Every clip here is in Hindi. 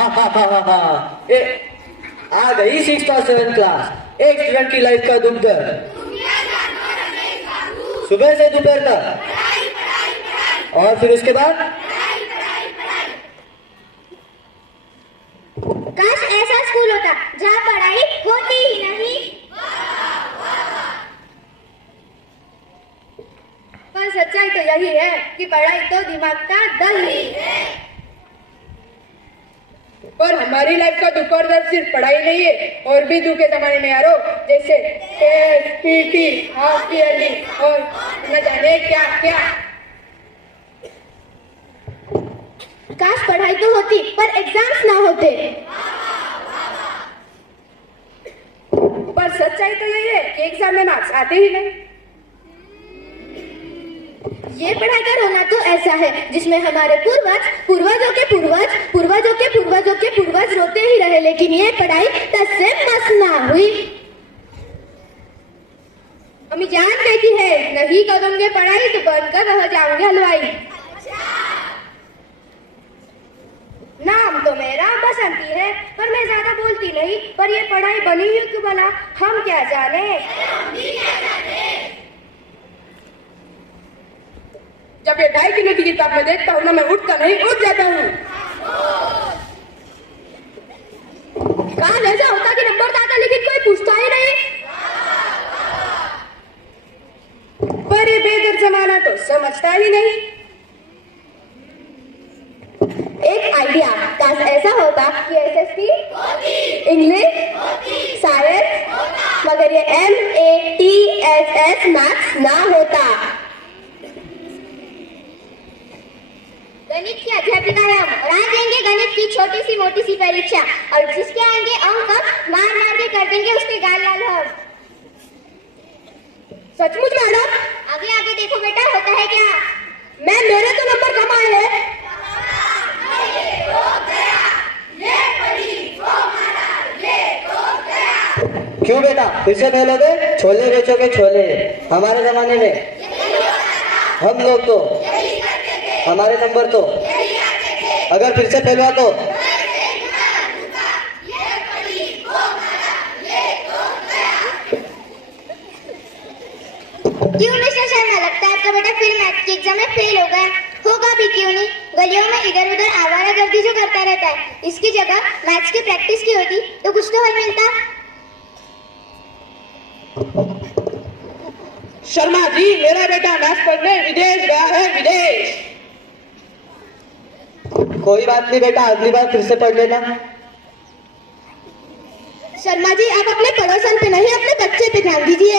हाँ हाँ हाँ हाँ हाँ आ गई 6 और 7 क्लास। एक स्टूडेंट की लाइफ का दुख दर्द, सुबह से दोपहर तक, और फिर उसके बाद काश ऐसा स्कूल होता जहाँ पढ़ाई होती ही नहीं। पर सच्चाई तो यही है कि पढ़ाई तो दिमाग का दही है। पर हमारी लाइफ का दुख और दर्द सिर्फ पढ़ाई नहीं है, और भी दुख के जमाने में यारो, जैसे टेस्ट, पीटी, हाफ ईयरली और न जाने क्या क्या। काश पढ़ाई तो होती पर एग्जाम्स ना होते। पर सच्चाई तो यही है कि एग्जाम में मार्क्स आते ही नहीं। ये पढ़ाई का रोना तो ऐसा है जिसमें हमारे पूर्वज, पूर्वजों के पूर्वज, पूर्वजों के पूर्वजों के पूर्वज रोते ही रहे, लेकिन ये पढ़ाई टस से मस ना हुई। अम्मी जान कहती है नहीं करूंगे पढ़ाई तो बनकर रह जाऊंगे हलवाई। नाम तो मेरा बसंती है, पर मैं ज्यादा बोलती नहीं। पर ये पढ़ाई बनी हुई क्यों भला, हम क्या जाने। जब ये 2.5 किलो की किताब में देखता हूँ ना, मैं उठता नहीं उठ जाता हूँ। कहाँ ऐसा होता कि नंबर आता लेकिन कोई पूछता ही नहीं। पर ये बेदर जमाना तो समझता ही नहीं। एक आइडिया, काश ऐसा होता कि एसएसटी, इंग्लिश, साइंस, मगर ये MATSS मैथ्स ना होता। गणित की अध्यापिका है हम, और आज देंगे गणित की छोटी सी मोटी सी परीक्षा, और जिसके आएंगे अंक मार मार के कर देंगे उसके गाल लाल हम। सचमुच मैडम? आगे आगे देखो बेटा, होता है क्या। मैं मेरे तो नंबर कम आए हैं। क्यों बेटा फिर से फैलोगे? छोले बेचोगे छोले। हमारे जमाने में हम लोग तो, हमारे नंबर तो, अगर फिर से फैलवा तो क्यों मिस्टर शर्मा, लगता है आपका बेटा फिर मैथ के एग्जाम में फेल हो गया होगा भी। क्यों नहीं, गलियों में इधर उधर आवारागर्दी जो करता रहता है, इसकी जगह मैथ्स की प्रैक्टिस की होती तो कुछ तो हल मिलता। शर्मा जी, मेरा बेटा मैथ पढ़ने विदेश गया है, विदेश। कोई बात नहीं बेटा, अगली बार फिर से पढ़ लेना। शर्मा जी, आप अपने पड़ोसन पे नहीं अपने बच्चे पे ध्यान दीजिए।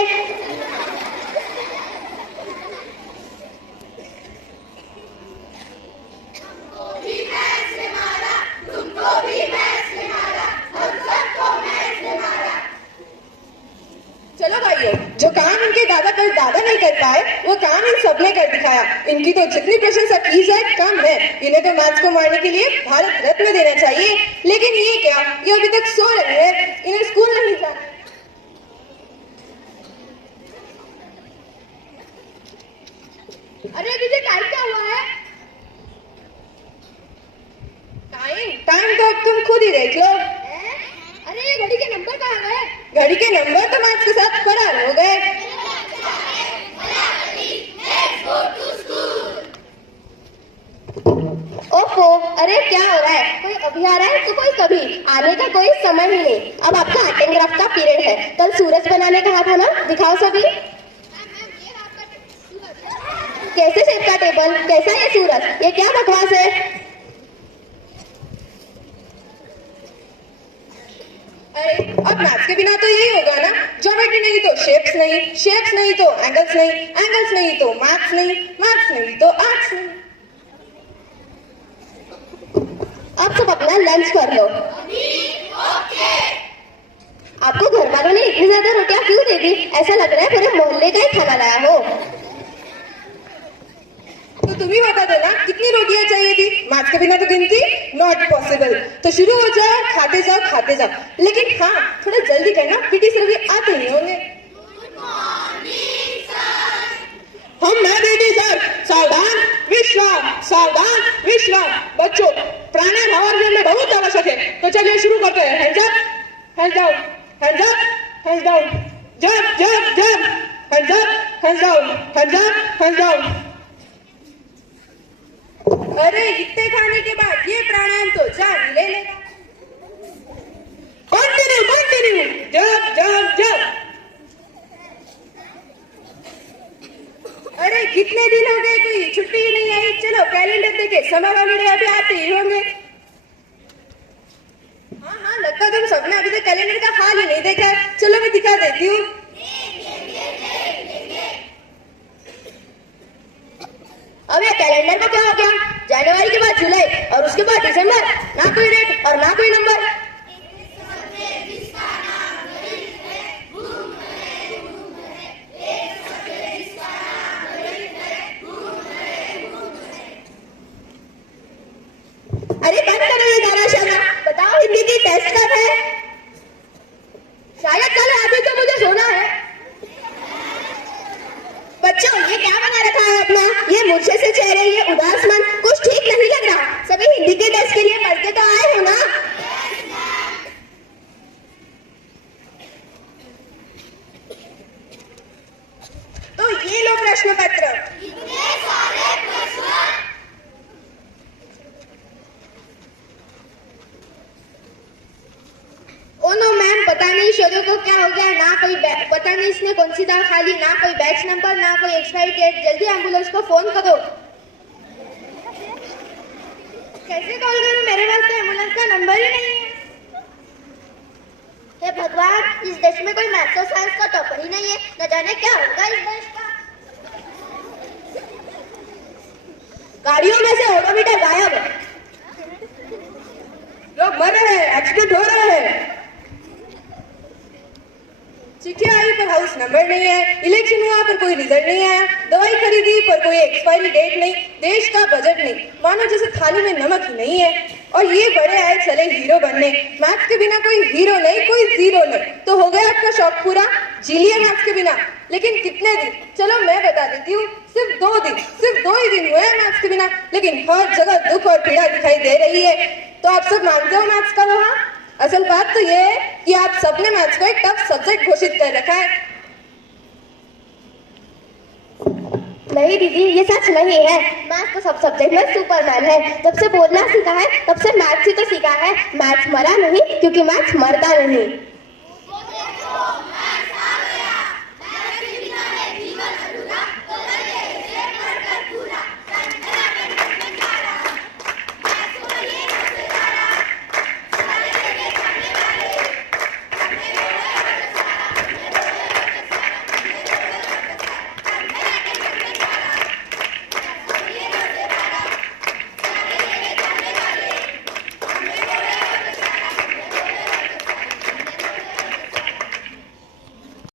चलो भाइयों, जो काम इनके दादा नहीं कर पाए वो काम इन सबने कर दिखाया। इनकी तो जितनी प्रशंसा की जाए कम है। इन्हें तो मैथ्स को मारने के लिए भारत रत्न देना चाहिए, लेकिन ये क्या, ये अभी तक सो रहे हैं, इन्हें स्कूल नहीं जाना। अरे विजय, टाइम क्या हुआ है? टाइम तो अब तुम खुद ही देख लो। अरे ये घड़ी के नंबर कहाँ गए? घड़ी के नंबर तो मैथ्स के साथ फरार हो गए। ओफो, अरे क्या हो रहा है? कोई अभी आ रहा है तो कोई कभी, आने का कोई समय ही नहीं। अब आपका आर्ट एंड क्राफ्ट का पीरियड है। कल सूरज बनाने कहा था ना, दिखाओ सभी। कैसे शेप का टेबल, कैसा ये सूरज, ये क्या बकवास है? अरे अब मैथ्स के बिना तो यही होगा ना, ज्योमेट्री नहीं तो शेप्स नहीं, शेप्स नहीं तो एंगल्स नहीं, एंगल्स नहीं तो मैथ्स नहीं, मैथ्स नहीं तो आर्ट्स नहीं। आप सब अपना लंच कर लो। आपको घर वालों ने इतनी ज्यादा रोटियां क्यों दे दी? ऐसा लग रहा है पूरे मोहल्ले का ही खाना लाया हो। तो तुम ही बता दो ना, कितनी रोटियां चाहिए थी? मैथ्स के बिना तो गिनती नॉट पॉसिबल। तो शुरू हो जाओ, खाते जाओ खाते जाओ, लेकिन हाँ थोड़ा जल्दी करना, पीटी सर भी आते नहीं होंगे। हम मैं पीटी सर। सावधान विश्राम, सावधान विश्राम। बच्चों, प्राणायाम हमारे जीवन में बहुत आवश्यक है। hands down, hands up, hands down, jump, jump, jump, hands up, hands down, hands up, hands down. अरे इतने खाने के बाद ये प्राणायाम तो जान ले लेगा. Continue, continue, jump, jump, jump. अरे कितने दिन हो गए कोई छुट्टी ही नहीं आई. चलो कैलेंडर देखे, समर हॉलीडे अभी आते ही होंगे. हाँ हाँ, लगता तुम सबने अभी तक कैलेंडर का हाल ही नहीं देखा है. चलो मैं दिखा देती हूँ. अब ये कैलेंडर में क्या हो गया? जनवरी के बाद जुलाई और उसके बाद दिसंबर, ना कोई डेट और ना कोई नंबर. अरे बंद करो ये गाना शाना. बताओ हिंदी की टेस्ट कब है? शायद कल आधी तो मुझे सोना है. बच्चों ये क्या बना रखा है अपना? ये मूर्छे से चेहरे, ये उदास मन, कुछ ठीक नहीं लग रहा. सभी हिंदी के टेस्ट के लिए पढ़ के तो आए हो ना? तो ये लो प्रश्न पत्र. ओ नो मैम, पता नहीं शोधो को क्या हो गया. ना कोई पता नहीं इसने कौन सी दाल खा ली, ना कोई बैच नंबर, ना कोई एक्सपायरी डेट. जल्दी एम्बुलेंस को फोन करो. कैसे कॉल करूं? मेरे पास तो एम्बुलेंस का नंबर ही नहीं है. हे भगवान, इस देश में कोई मैथ्स और साइंस का टॉपर ही नहीं है. न जाने क्या होगा इस देश का. गाड़ियों में से ऑटोमीटर गायब है. लोग मर रहे हैं, एक्सीडेंट हो रहे हैं. चिट्ठियां आई पर हाउस नंबर नहीं है. इलेक्शन हुआ पर कोई रिजल्ट नहीं आया. दवाई खरीदी पर कोई एक्सपायरी डेट नहीं. देश का बजट नहीं, मानो जैसे थाली में नमक ही नहीं है. और ये बड़े आए चले हीरो बनने. मैथ्स के बिना कोई हीरो नहीं, कोई जीरो नहीं. तो हो गया आपका शौक पूरा, जी लिया मैथ्स के बिना. लेकिन कितने दिन? चलो मैं बता देती हूँ. सिर्फ 2 दिन, सिर्फ 2 ही दिन हुए हैं मैथ्स के बिना. लेकिन हर जगह दुख और पीड़ा दिखाई दे रही है. तो आप सब मानते हो मैथ्स का लोहा? असल बात तो ये है कि आप सबने मैथ्स को एक टफ सब्जेक्ट घोषित कर रखा है. नहीं दीदी, ये सच नहीं है. मैथ्स तो सब सब्जेक्ट में सुपरमैन है. जब से बोलना सीखा है तब से मैथ्स ही तो सीखा है. मैथ्स मरा नहीं क्योंकि मैथ्स मरता नहीं.